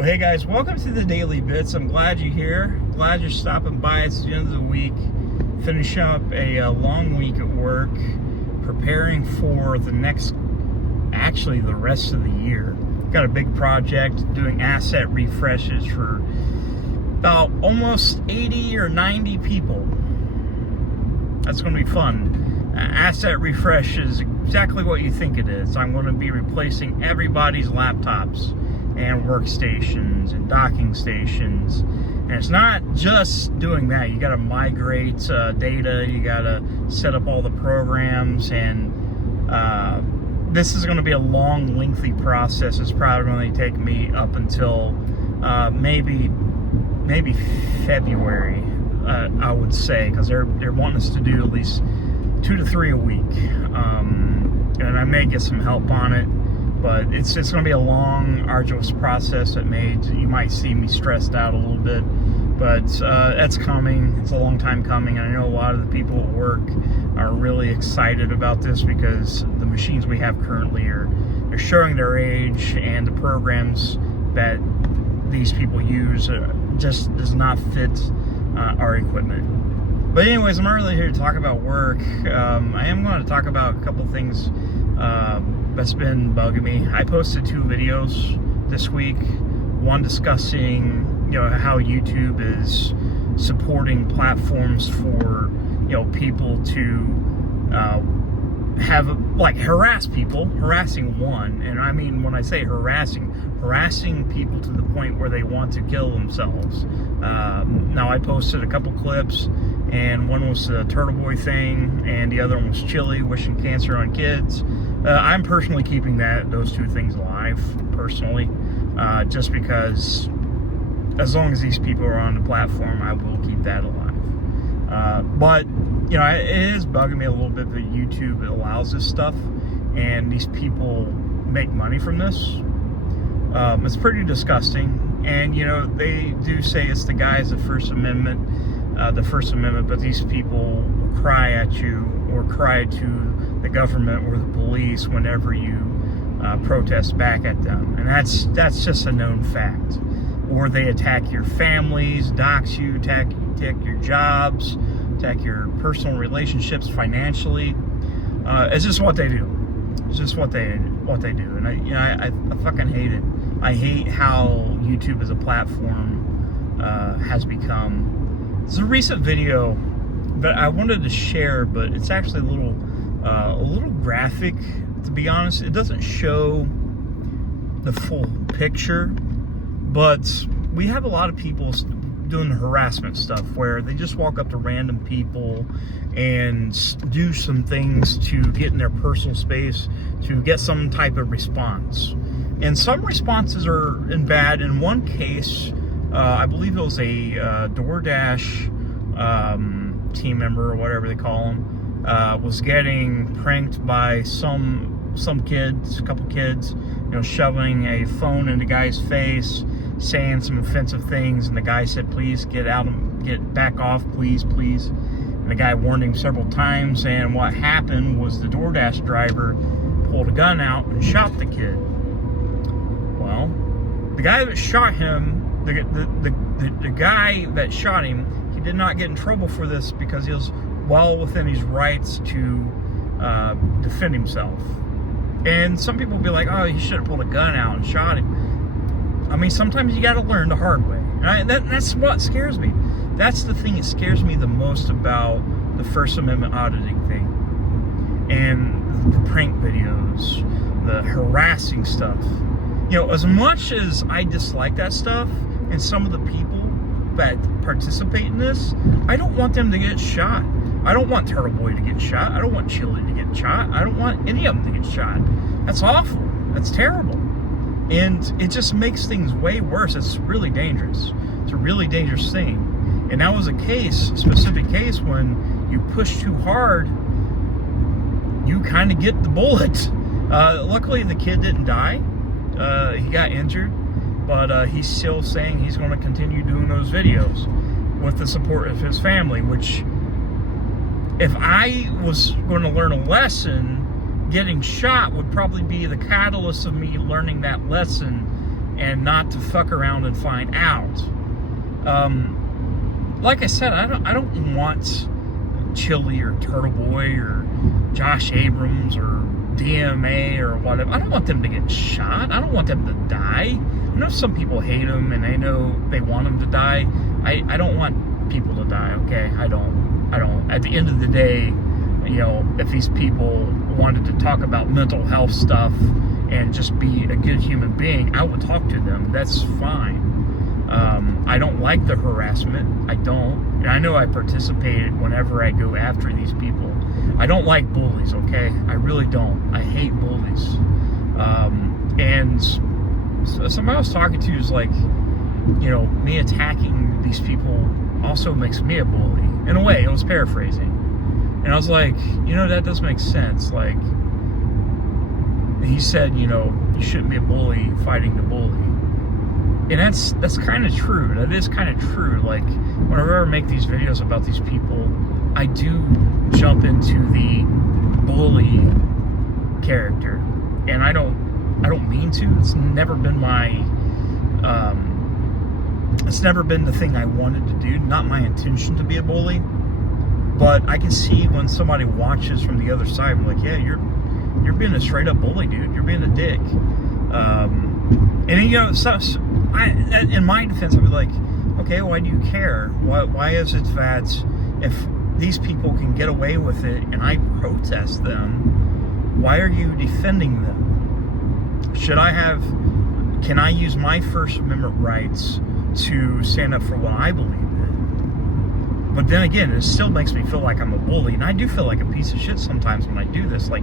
Well, hey guys, welcome to the Daily Bits. I'm glad you're here. Glad you're stopping by. It's the end of the week. Finish up a long week at work, preparing for the rest of the year. Got a big project doing asset refreshes for about almost 80 or 90 people. That's going to be fun. Asset refresh is exactly what you think it is. I'm going to be replacing everybody's laptops and workstations and docking stations. And it's not just doing that. You got to migrate data. You got to set up all the programs. And this is going to be a long, lengthy process. It's probably going to take me up until maybe February, I would say, because they're wanting us to do at least 2 to 3 a week. And I may get some help on it. But it's going to be a long, arduous process that you might see me stressed out a little bit. But that's coming. It's a long time coming. And I know a lot of the people at work are really excited about this because the machines we have currently they're showing their age, and the programs that these people use just does not fit our equipment. But anyways, I'm not really here to talk about work. I am going to talk about a couple things that's been bugging me. I posted 2 videos this week. One discussing, how YouTube is supporting platforms for, people to harassing one. And I mean, when I say harassing people to the point where they want to kill themselves. Now, I posted a couple clips, and one was the Turtle Boy thing, and the other one was Chili wishing cancer on kids. I'm personally keeping those 2 things alive, personally, just because as long as these people are on the platform, I will keep that alive. But, it is bugging me a little bit that YouTube allows this stuff, and these people make money from this. It's pretty disgusting, and, they do say it's the guys, the First Amendment, but these people cry at you or cry to the government or the police whenever you protest back at them, and that's just a known fact. Or they attack your families, dox you, attack your jobs, attack your personal relationships financially. It's just what they do. It's just what they do, and I fucking hate it. I hate how YouTube as a platform has become. There's a recent video that I wanted to share, but it's actually a little graphic, to be honest. It doesn't show the full picture, but we have a lot of people doing the harassment stuff where they just walk up to random people and do some things to get in their personal space to get some type of response. And some responses are bad. In one case, I believe it was a DoorDash team member, or whatever they call them, was getting pranked by some kids, a couple kids, shoving a phone in the guy's face, saying some offensive things, and the guy said, "Please get back off, please." And the guy warned him several times, and what happened was the DoorDash driver pulled a gun out and shot the kid. Well, the guy that shot him, the guy that shot him, he did not get in trouble for this because he was well within his rights to defend himself. And some people will be like, "Oh, he should have pulled a gun out and shot him." I mean, sometimes you got to learn the hard way. Right? That's what scares me. That's the thing that scares me the most about the First Amendment auditing thing. And the prank videos, the harassing stuff. As much as I dislike that stuff, and some of the people that participate in this, I don't want them to get shot. I don't want Turtle Boy to get shot. I don't want Chili to get shot. I don't want any of them to get shot. That's awful. That's terrible. And it just makes things way worse. It's really dangerous. It's a really dangerous thing. And that was a specific case, when you push too hard, you kind of get the bullet. Luckily, the kid didn't die. He got injured, but he's still saying he's going to continue doing those videos with the support of his family, which, if I was going to learn a lesson, getting shot would probably be the catalyst of me learning that lesson and not to fuck around and find out. Like I said, I don't want Chili or Turtle Boy or Josh Abrams or DMA or whatever. I don't want them to get shot. I don't want them to die. I know some people hate them and I know they want them to die. I don't want people to die, okay? I don't. At the end of the day, if these people wanted to talk about mental health stuff and just be a good human being, I would talk to them. That's fine. I don't like the harassment. I don't. And I know I participated whenever I go after these people. I don't like bullies, okay? I really don't. I hate bullies. And somebody I was talking to is like, me attacking these people also makes me a bully. In a way, it was paraphrasing. And I was like, that does make sense. Like, he said, you shouldn't be a bully fighting the bully. And that's kind of true. That is kind of true. Like, whenever I make these videos about these people, I do jump into the bully character. And I don't mean to. It's never been it's never been the thing I wanted to do. Not my intention to be a bully. But I can see when somebody watches from the other side, I'm like, yeah, you're being a straight up bully, dude. You're being a dick. And in my defense, I'd be like, okay, why do you care? Why is it that if these people can get away with it and I protest them, why are you defending them? Can I use my First Amendment rights to stand up for what I believe in? But then again, it still makes me feel like I'm a bully, and I do feel like a piece of shit sometimes when I do this. Like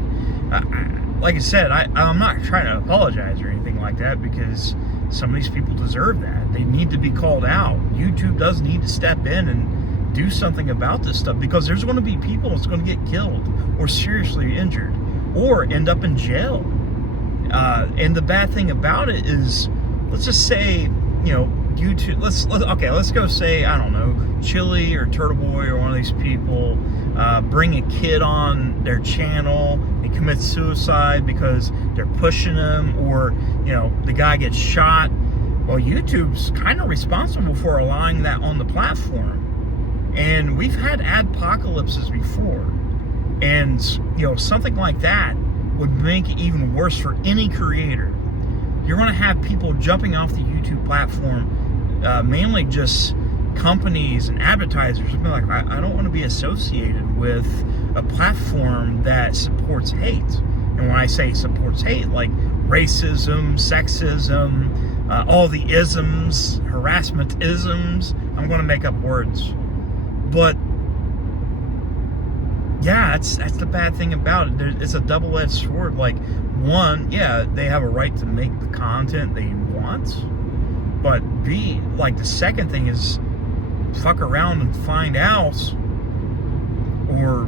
I said, I'm not trying to apologize or anything like that, because some of these people deserve that. They need to be called out. YouTube does need to step in and do something about this stuff, because there's going to be people that's going to get killed or seriously injured or end up in jail. And the bad thing about it is, let's just say, YouTube, let's go say, I don't know, Chili or Turtle Boy or one of these people bring a kid on their channel and commit suicide because they're pushing them, or the guy gets shot. Well, YouTube's kind of responsible for allowing that on the platform, and we've had adpocalypses before, and something like that would make it even worse for any creator. You're going to have people jumping off the YouTube platform, mainly just companies and advertisers, be like, I don't want to be associated with a platform that supports hate. And when I say supports hate, like racism, sexism, all the isms, harassment isms, I'm going to make up words. But yeah, that's the bad thing about it. It's a double-edged sword. Like, one, yeah, they have a right to make the content they want, but B, like, the second thing is fuck around and find out, or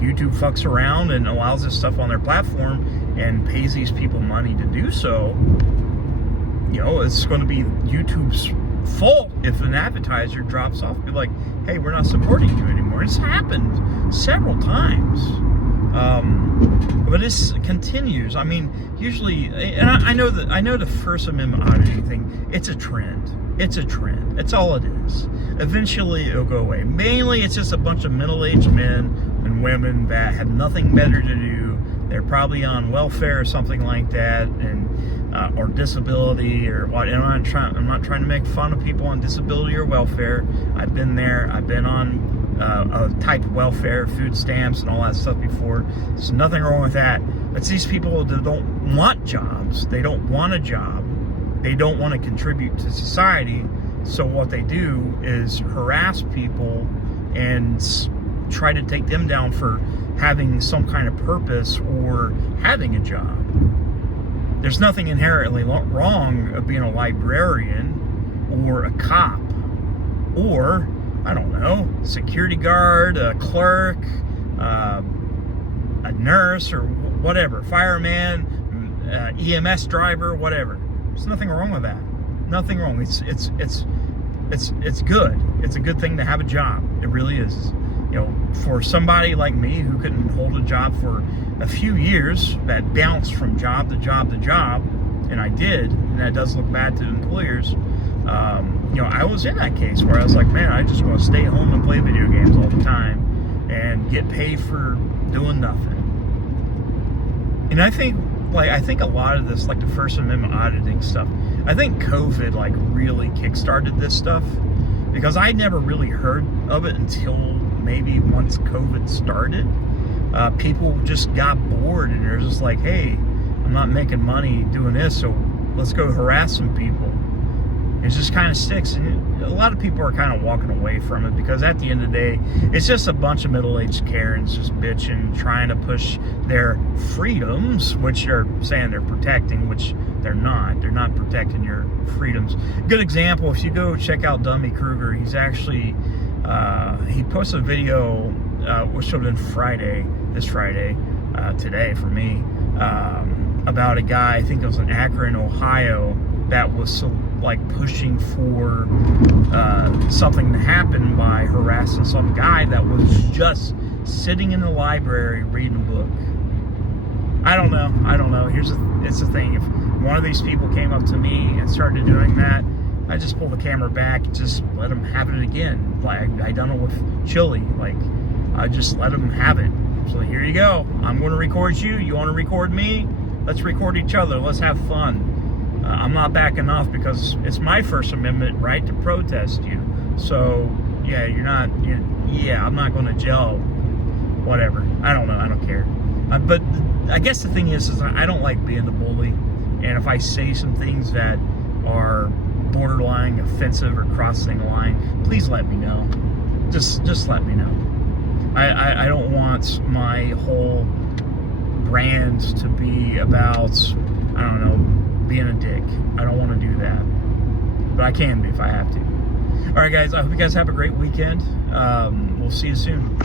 YouTube fucks around and allows this stuff on their platform and pays these people money to do so. It's going to be YouTube's fault if an advertiser drops off, be like, hey, we're not supporting you anymore. It's happened several times. But this continues. I mean, usually, and I know the First Amendment auditing thing, it's a trend. It's a trend. That's all it is. Eventually, it'll go away. Mainly, it's just a bunch of middle-aged men and women that have nothing better to do. They're probably on welfare or something like that, and or disability or what. And I'm not trying to make fun of people on disability or welfare. I've been there. I've been on a type of welfare, food stamps, and all that stuff before. There's nothing wrong with that. But it's these people that don't want jobs. They don't want a job. They don't want to contribute to society. So what they do is harass people and try to take them down for having some kind of purpose or having a job. There's nothing inherently wrong of being a librarian or a cop or, I don't know, security guard, a clerk, a nurse, or whatever, fireman, EMS driver, whatever. There's nothing wrong with that. Nothing wrong. It's good. It's a good thing to have a job. It really is. For somebody like me who couldn't hold a job for a few years, that bounced from job to job to job, and I did, and that does look bad to employers. I was in that case where I was like, man, I just want to stay home and play video games all the time and get paid for doing nothing. And I think a lot of this, like the First Amendment auditing stuff, I think COVID like really kickstarted this stuff, because I never really heard of it until maybe once COVID started. People just got bored, and they're just like, hey, I'm not making money doing this, so let's go harass some people. It just kind of sticks, and a lot of people are kind of walking away from it, because at the end of the day, it's just a bunch of middle-aged Karens just bitching, trying to push their freedoms, which they're saying they're protecting, which they're not. They're not protecting your freedoms. Good example, if you go check out Dummy Kruger, he's actually, he posted a video, which should have been this Friday, today for me, about a guy, I think it was in Akron, Ohio, that was pushing for something to happen by harassing some guy that was just sitting in the library reading a book. I don't know. It's the thing. If one of these people came up to me and started doing that, I just pull the camera back and just let them have it again. Like I done it with Chili. Like I just let them have it. So here you go. I'm going to record you. You want to record me? Let's record each other. Let's have fun. I'm not backing off, because it's my First Amendment right to protest you. So yeah, I'm not going to jail. Whatever. I don't know. I don't care. But I guess the thing is I don't like being the bully. And if I say some things that are borderline offensive or crossing the line, please let me know. Just let me know. I don't want my whole brand to be about, I don't know, being a dick. I don't want to do that. But I can be if I have to. Alright guys, I hope you guys have a great weekend. We'll see you soon.